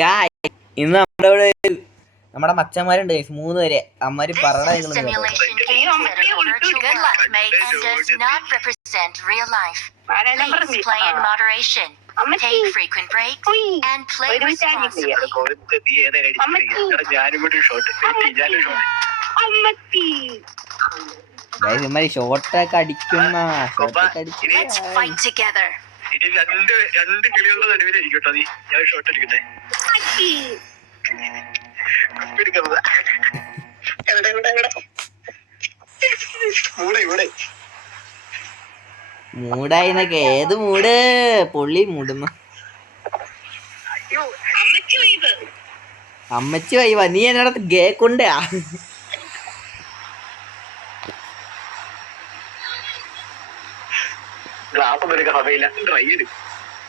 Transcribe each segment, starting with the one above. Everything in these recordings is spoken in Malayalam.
ഗായ് ഇന്ന് നമ്മുടെ ഇവിടെ നമ്മുടെ മച്ചന്മാരുണ്ട് 3 പേര് അമ്മമാര് പറയണ ഇമാര് ഷോട്ടൊക്കെ അടിക്കുന്ന രണ്ട് കിളികളുടെ നടുവിലായിരിക്കട്ടോ നീ ഞാൻ ഷോട്ട് അടിക്കട്ടെ. മൂടായിന്നൊക്കെ ഏത് മൂട് പൊള്ളി മൂടുന്നു. അമ്മച്ചി വൈവ നീ എന്നോട് കേക്കൊണ്ടാ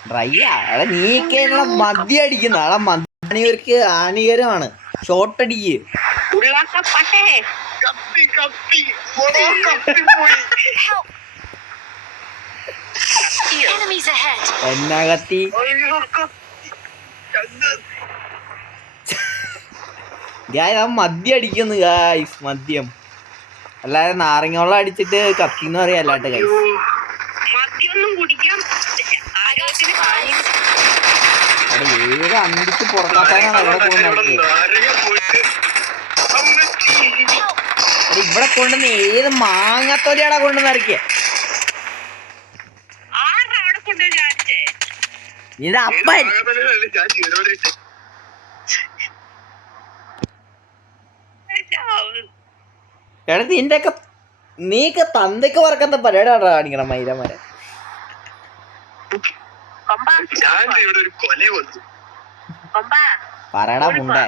ഡ്രൈയാ എടാ നീക്കെ എന്നോട് മദ്യം അടിക്കുന്ന ആളെ മദ്യവർക്ക് ഹാനികരമാണ്. ഷോട്ട് അടിക്ക് എന്നാ കത്തി മദ്യം അടിക്കുന്നു ഗായ്സ്. മദ്യം അല്ലാതെ നാരങ്ങ വെള്ളം അടിച്ചിട്ട് കത്തിന്ന് പറയാല്ലാട്ട് ഗൈസ്. ഏത് അന്തിക്ക് പുറത്താക്കാനാണ് ഇവിടെ പോകുന്നത്. ഇവിടെ കൊണ്ടുവന്ന് ഏത് മാങ്ങത്തോലിയാടാ കൊണ്ടുവന്ന് ഇറക്കിയ ഇത് അപ്പൻ. എടാ നിന്റെയൊക്കെ നീക്ക് തന്തയ്ക്ക് പറക്കാത്ത പരിപാടിയാണോ കാണിക്കണം മൈരമാരെ. പറയടാ മുണ്ടേ.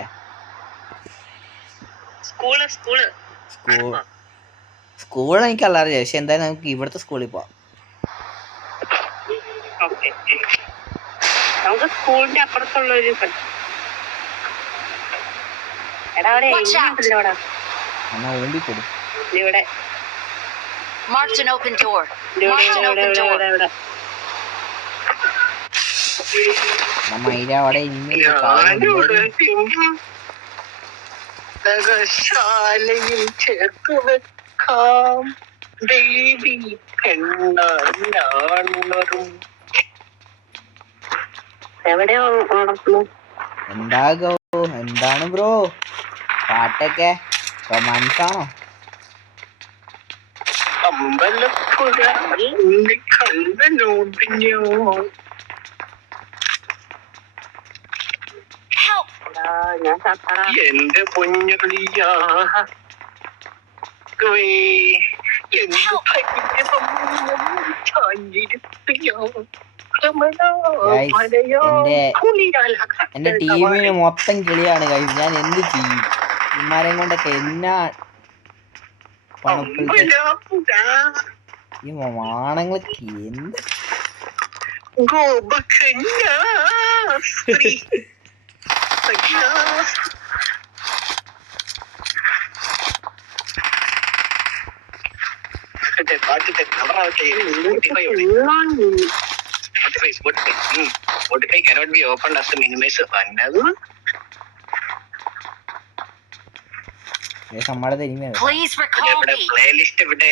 സ്കൂൾ എനിക്കല്ലാറില്ല പക്ഷെ എന്തായാലും നമുക്ക് ഇവിടുത്തെ സ്കൂളിൽ പോവാം. നമുക്ക് സ്കൂളിന്റെ അപ്പുറത്തുള്ള ഒരു ഇവിടെ മൈര അവിടെ ശാലയിൽ ചേർത്ത് വെക്കാം ബേബി പെണ്ണും എവിടെയോ എന്താകോ എന്താണ് ബ്രോ പാട്ടൊക്കെ റൊമാൻസാണോ? അമ്പലപ്പുഴ കണ്ടു എന്റെ പൊന്നുകളിയാ എന്റെ ടീമിന് മൊത്തം കിളിയാണ് കഴിയും. ഞാൻ എന്ത് ചെയ്യും? ഇമാരെ കൊണ്ടൊക്കെ എന്നാ ഈ മാണങ്ങളൊക്കെ എന്ത് Spotify cannot be opened as a minimize playlist ഇവിടെ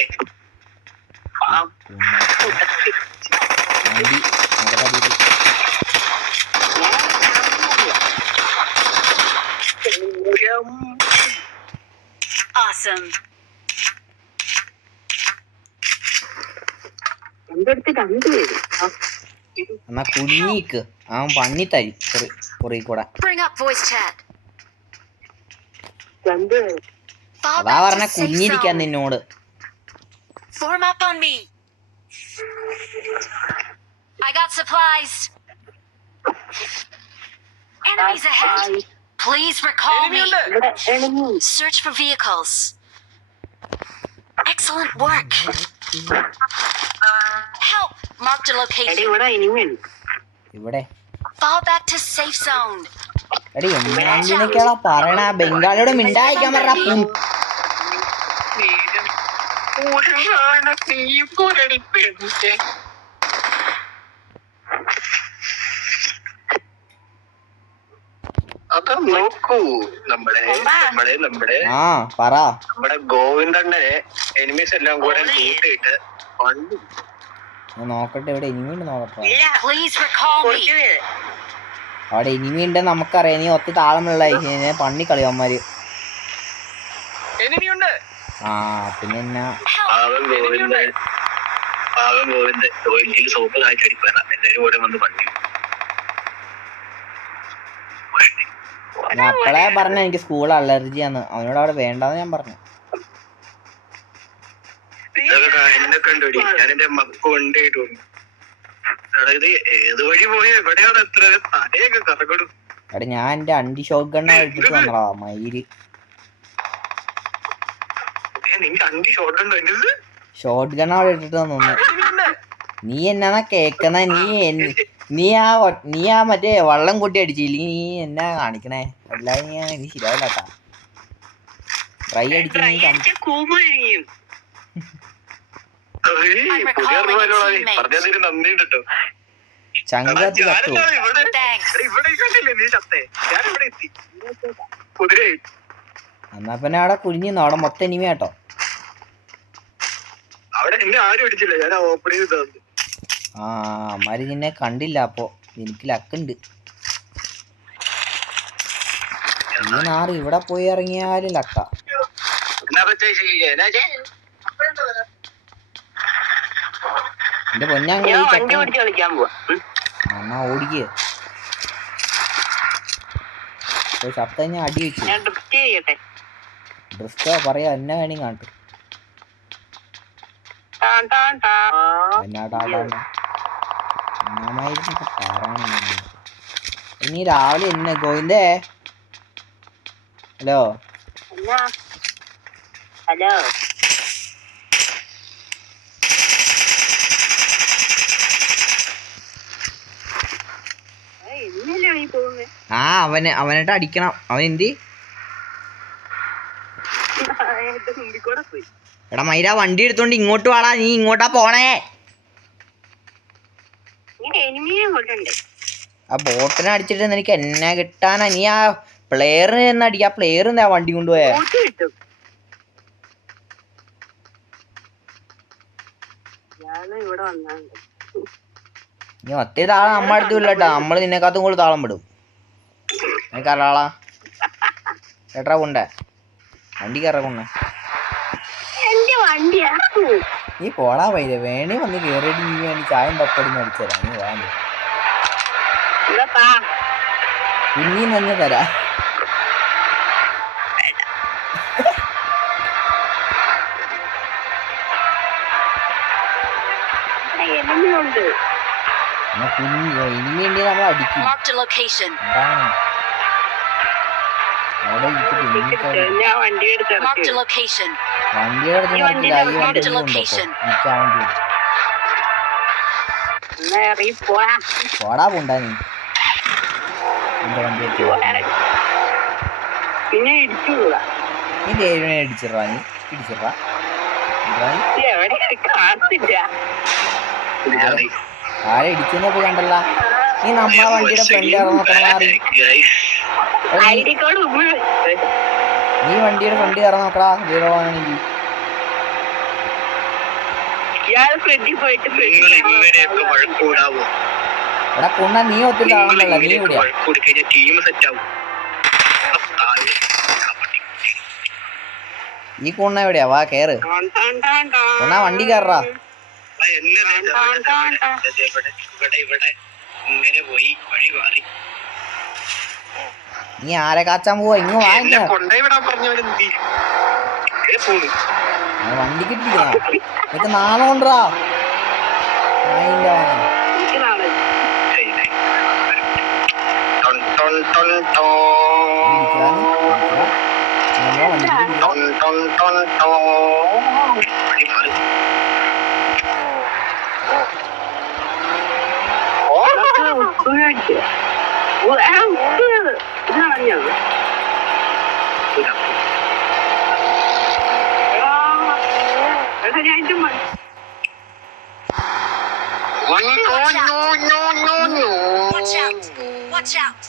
awesome. എന്നാ കുഞ്ഞിക്ക് അവൻ പണി തരും കുറി കൂടെ. അതാ പറഞ്ഞ കുഞ്ഞിരിക്കാൻ നിന്നോട്. I got supplies. Enemies ahead. Please recall me. Search for vehicles. Excellent work. Help. Marked a location. ഇവിടെ Fall back to safe zone. എടി എന്തിനൊക്കെയാണോ പറയണ? ബംഗാളിയോട് മിണ്ടായിക്കാൻ പറഞ്ഞ നോക്കൂ നമ്മുടെ ആ പറ. നമ്മുടെ ഗോവിന്ദണ്ണനെ എനിമീസ് എല്ലാം കൂടെ കൂട്ടിയിട്ട് ഞാൻ നോക്കട്ടെ, ഇവിടെ എനിമി ഉണ്ട് നോക്കട്ടെ. Please recall me. അവിടെ എനിമി ഉണ്ടെന്ന് നമുക്കറിയാം. നീ ഒത്തി താളമുള്ള പണ്ണി കളിയന്മാര്. ആ പിന്നെ എന്നാ ഗോവിന്ദ് സോപ്പ് കാറ്റടിപ്പാ എല്ലാരും കൂടെ വന്ന് പണി. ഞാൻ അപ്പളേ പറഞ്ഞ എനിക്ക് സ്കൂൾ അലർജിയാന്ന്. അവനോട് അവിടെ വേണ്ടെന്ന് ഞാൻ പറഞ്ഞു. എന്നെ കണ്ടുപിടി, ഞാൻ എന്റെ മക്ക് കൊണ്ടേയിട്ട് വന്നു. അതായത് ഏത് വഴി പോയി എവിടെയാണ് എത്ര തലയൊക്കെ കറക്കടും. എടാ ഞാൻ എന്റെ അണ്ടി ഷോട്ട് ഗണ്ണ എടുത്തിട്ട് വന്നടാ മയില്. നിന്റെ അണ്ടി ഷോട്ട് ഉണ്ടോ? ഷോട്ട് ഗണ്ണ അവിടെ ഇട്ടിട്ട് വന്നു. നീ എന്നാ കേക്കുന്ന? നീ ആ മറ്റേ വള്ളം കൂട്ടി അടിച്ചില്ല. നീ എന്നാ കാണിക്കണേ? അല്ലാതെ നീ ശരിയാവില്ലാട്ടാ. ട്രൈ അടിച്ചു ചങ്കത്തി കത്തു. എന്നാ പിന്നെ അവിടെ കുഞ്ഞിന്നോ? അവിടെ മൊത്തം ഇനിമ കേട്ടോ. ആ അമ്മാര് നിന്നെ കണ്ടില്ല. അപ്പൊ എനിക്ക് ലക്കുണ്ട്. ഈ നാറ് ഇവിടെ പോയി ഇറങ്ങിയാലും ലക്ക. എന്റെ പൊന്നങ്ങനെ എന്നാ ഓടിക്കേ. ശബ്ദം ഞാൻ അടി വെച്ചു. ഡ്രിസ്റ്റോ പറയാ എന്നെ വേണി കാട്ടു. ഇനി രാവിലെ എന്നെ ഗോവിന്ദേ. ഹലോ ഹലോ ആ അവനായിട്ട് അടിക്കണം. അവൻ എന്തി? എടാ മൈര വണ്ടി എടുത്തോണ്ട് ഇങ്ങോട്ട് വാടാ. നീ ഇങ്ങോട്ടാ പോണേ? ആ ബോട്ടിനെ അടിച്ചിട്ട് എനിക്ക് എന്നാ കിട്ടാനാ? നീ ആ പ്ലെയറിന് തന്നെ അടിക്കാ. പ്ലെയർ എന്താ വണ്ടി കൊണ്ടുപോയ? നീ ഒത്തിരി താളം നമ്മ അടുത്തില്ല കേട്ടാ. നമ്മള് നിന്നെക്കാത്തും കൂടി താളം വിടും. എനിക്കറിയാളാ കേട്ടാ. കൊണ്ടേ വണ്ടി കയറാ കൊണ്ടേ. നീ പോടാ പൈര. വേണേ വന്ന് കേറിയിട്ട് നീ വേണ്ടി ചായം പപ്പടി മേടിച്ചരാ. നീ വേണ്ട കുഞ്ഞി തന്നെ തരാ. കുഞ്ഞി ഇനി വേണ്ടി നമ്മൾ അടിക്കും. Marked a location. അവിടെ Marked a location. വണ്ടി എടുത്ത് നടക്കില്ല. ഈ വണ്ടി പോടാ പോണ്ടാ. നീ എന്റെ വണ്ടി എടുത്ത് പിന്നെ ഇടിച്ചു. നീ ദേവിനെ ഇടിച്ചിടാ. നീ ഇടിച്ചിടാ. ആരെ ഇടിച്ചെന്നപ്പോ കണ്ടല്ല. നീ നമ്മളെ വണ്ടിയുടെ ഫ്രണ്ട് ഇറങ്ങണ മാറി. നീ വണ്ടിയുടെ ഫ്രണ്ട് കയറാൻ നോക്കടാ. ഹീറോ ആണെങ്കിൽ എടാ കൊണ്ടാ. നീ ഒത്തിരി താഴെന്നല്ല. നീ ഇവിടെയാ. ഈ കൊണ്ണ എവിടെയാ? വാ കേറ്. കൊണ്ണാ വണ്ടി കയറാ. നീ ആരെ കാച്ചാൻ പോവാ? ഇങ്ങ് വാങ്ങിക്കോ. വണ്ടി കിട്ടിക്കണ നിനക്ക് നാളെ കൊണ്ടുറാ. Watch out! Watch out!